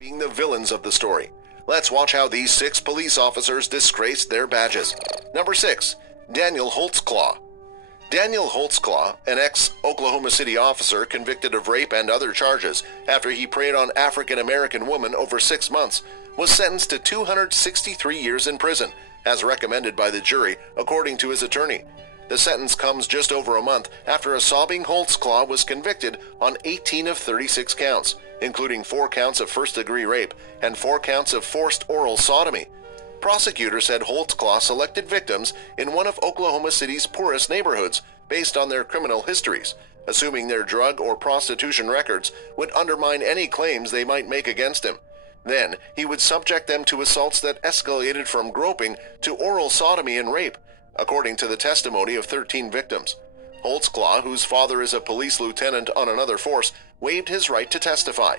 being the villains of the story. Let's watch how these 6 police officers disgraced their badges. Number 6. Daniel Holtzclaw. Daniel Holtzclaw, an ex-Oklahoma City officer convicted of rape and other charges after he preyed on African-American woman over 6 months, was sentenced to 263 years in prison, as recommended by the jury, according to his attorney. The sentence comes just over a month after a sobbing Holtzclaw was convicted on 18 of 36 counts, including 4 counts of first-degree rape and 4 counts of forced oral sodomy. Prosecutors said Holtzclaw selected victims in one of Oklahoma City's poorest neighborhoods based on their criminal histories, assuming their drug or prostitution records would undermine any claims they might make against him. Then, he would subject them to assaults that escalated from groping to oral sodomy and rape, according to the testimony of 13 victims. Holtzclaw, whose father is a police lieutenant on another force, waived his right to testify.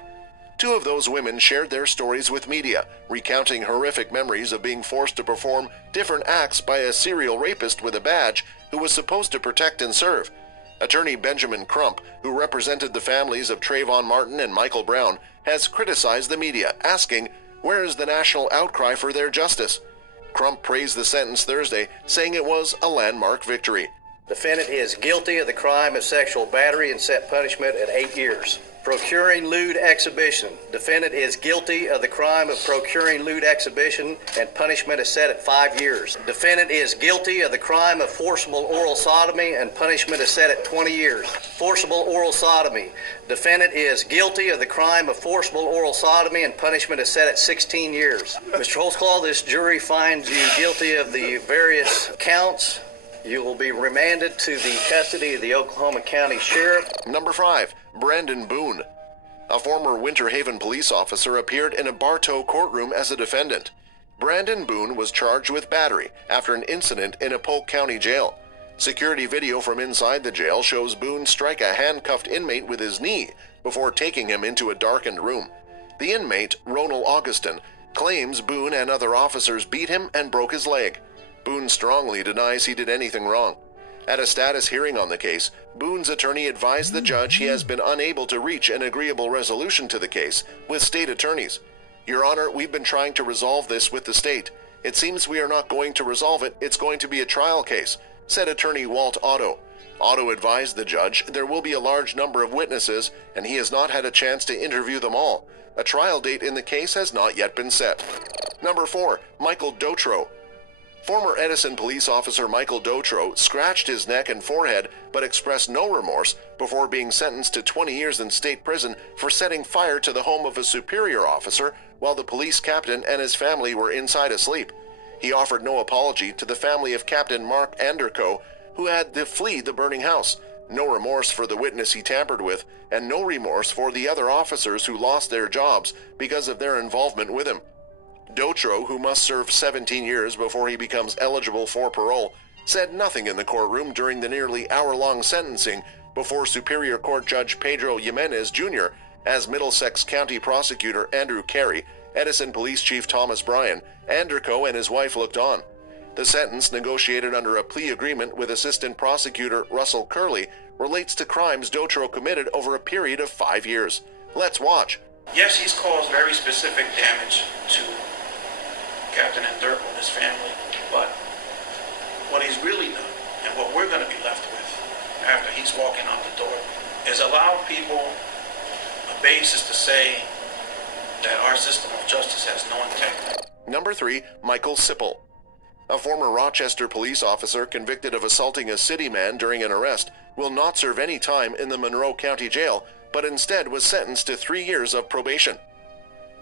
2 of those women shared their stories with media, recounting horrific memories of being forced to perform different acts by a serial rapist with a badge who was supposed to protect and serve. Attorney Benjamin Crump, who represented the families of Trayvon Martin and Michael Brown, has criticized the media, asking, "Where is the national outcry for their justice?" Crump praised the sentence Thursday, saying it was a landmark victory. Defendant is guilty of the crime of sexual battery and set punishment at 8 years. Procuring lewd exhibition. Defendant is guilty of the crime of procuring lewd exhibition and punishment is set at 5 years. Defendant is guilty of the crime of forcible oral sodomy and punishment is set at 20 years. Forcible oral sodomy. Defendant is guilty of the crime of forcible oral sodomy and punishment is set at 16 years. Mr. Holtzclaw, this jury finds you guilty of the various counts. You will be remanded to the custody of the Oklahoma County Sheriff. Number 5. Brandon Boone. A former Winter Haven police officer appeared in a Bartow courtroom as a defendant. Brandon Boone was charged with battery after an incident in a Polk County jail. Security video from inside the jail shows Boone strike a handcuffed inmate with his knee before taking him into a darkened room. The inmate, Ronald Augustin, claims Boone and other officers beat him and broke his leg. Boone strongly denies he did anything wrong. At a status hearing on the case, Boone's attorney advised the judge he has been unable to reach an agreeable resolution to the case with state attorneys. "Your Honor, we've been trying to resolve this with the state. It seems we are not going to resolve it. It's going to be a trial case," said attorney Walt Otto. Otto advised the judge there will be a large number of witnesses and he has not had a chance to interview them all. A trial date in the case has not yet been set. Number 4. Michael Dotro. Former Edison police officer Michael Dotro scratched his neck and forehead but expressed no remorse before being sentenced to 20 years in state prison for setting fire to the home of a superior officer while the police captain and his family were inside asleep. He offered no apology to the family of Captain Mark Anderko, who had to flee the burning house, no remorse for the witness he tampered with, and no remorse for the other officers who lost their jobs because of their involvement with him. Dotro, who must serve 17 years before he becomes eligible for parole, said nothing in the courtroom during the nearly hour-long sentencing before Superior Court Judge Pedro Jimenez Jr., as Middlesex County Prosecutor Andrew Carey, Edison Police Chief Thomas Bryan, Anderko and his wife looked on. The sentence, negotiated under a plea agreement with Assistant Prosecutor Russell Curley, relates to crimes Dotro committed over a period of 5 years. Let's watch. Yes, he's caused very specific damage to Captain Anderko and his family, but what he's really done, and what we're going to be left with after he's walking out the door, is allow people a basis to say that our system of justice has no integrity. Number 3. Michael Sipple. A former Rochester police officer convicted of assaulting a city man during an arrest will not serve any time in the Monroe County Jail, but instead was sentenced to 3 years of probation.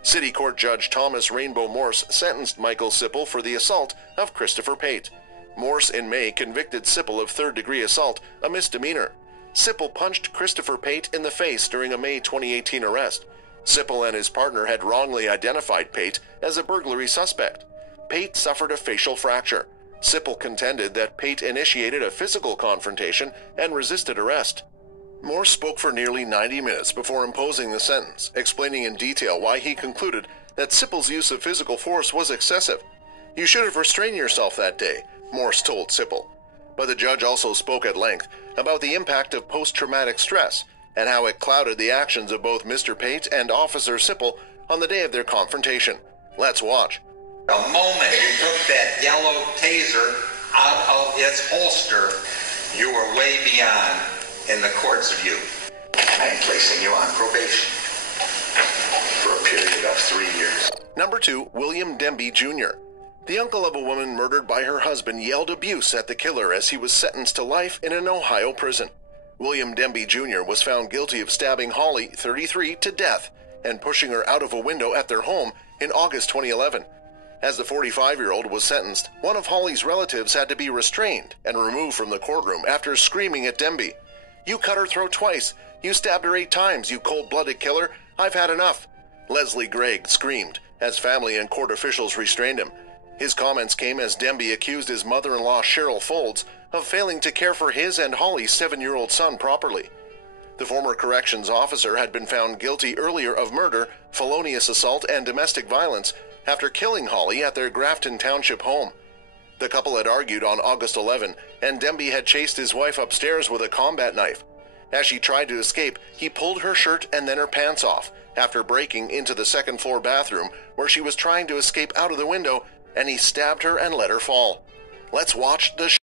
City Court Judge Thomas Rainbow Morse sentenced Michael Sipple for the assault of Christopher Pate. Morse in May convicted Sipple of third-degree assault, a misdemeanor. Sipple punched Christopher Pate in the face during a May 2018 arrest. Sipple and his partner had wrongly identified Pate as a burglary suspect. Pate suffered a facial fracture. Sipple contended that Pate initiated a physical confrontation and resisted arrest. Morse spoke for nearly 90 minutes before imposing the sentence, explaining in detail why he concluded that Sipple's use of physical force was excessive. "You should have restrained yourself that day," Morse told Sipple. But the judge also spoke at length about the impact of post-traumatic stress and how it clouded the actions of both Mr. Pate and Officer Sipple on the day of their confrontation. Let's watch. The moment you took that yellow taser out of its holster, you were way beyond in the court's view. I'm placing you on probation for a period of 3 years. Number 2, William Demby Jr. The uncle of a woman murdered by her husband yelled abuse at the killer as he was sentenced to life in an Ohio prison. William Demby Jr. was found guilty of stabbing Holly, 33, to death and pushing her out of a window at their home in August 2011. As the 45-year-old was sentenced, one of Holly's relatives had to be restrained and removed from the courtroom after screaming at Demby. "You cut her throat twice. You stabbed her 8 times, you cold-blooded killer. I've had enough." Leslie Gregg screamed as family and court officials restrained him. His comments came as Demby accused his mother-in-law Cheryl Folds of failing to care for his and Holly's 7-year-old son properly. The former corrections officer had been found guilty earlier of murder, felonious assault, and domestic violence after killing Holly at their Grafton Township home. The couple had argued on August 11, and Demby had chased his wife upstairs with a combat knife. As she tried to escape, he pulled her shirt and then her pants off after breaking into the second-floor bathroom where she was trying to escape out of the window, and he stabbed her and let her fall. Let's watch the